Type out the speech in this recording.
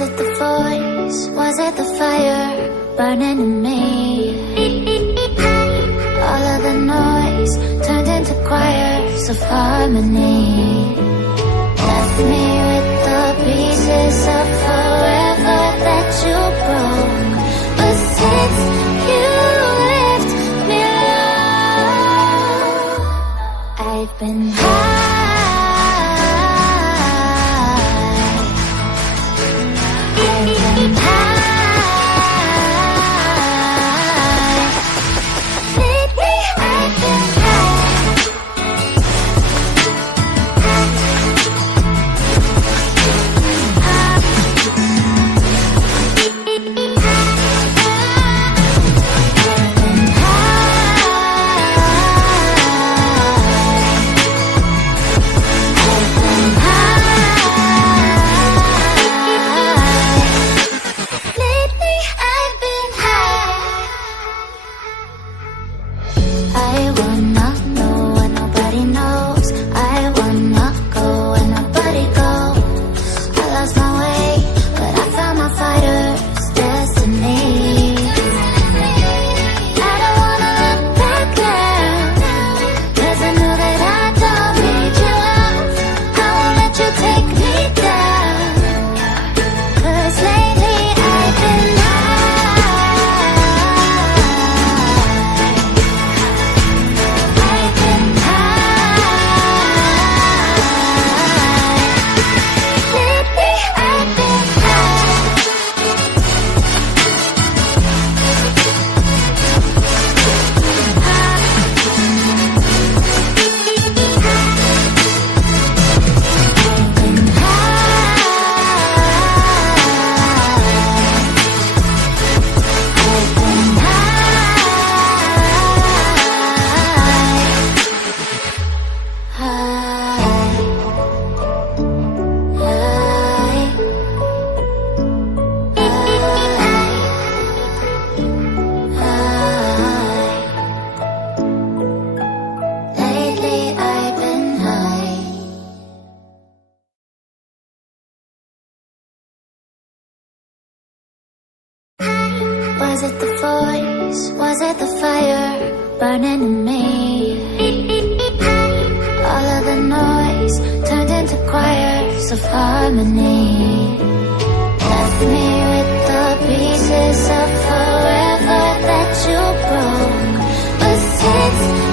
Was it the voice? Was it the fire burning in me? All of the noise turned into choirs of harmony. Left me with the pieces of forever that you broke. But since you left me alone, I've been high. Was it the voice? Was it the fire burning in me? All of the noise turned into choirs of harmony. Left me with the pieces of forever that you broke. But since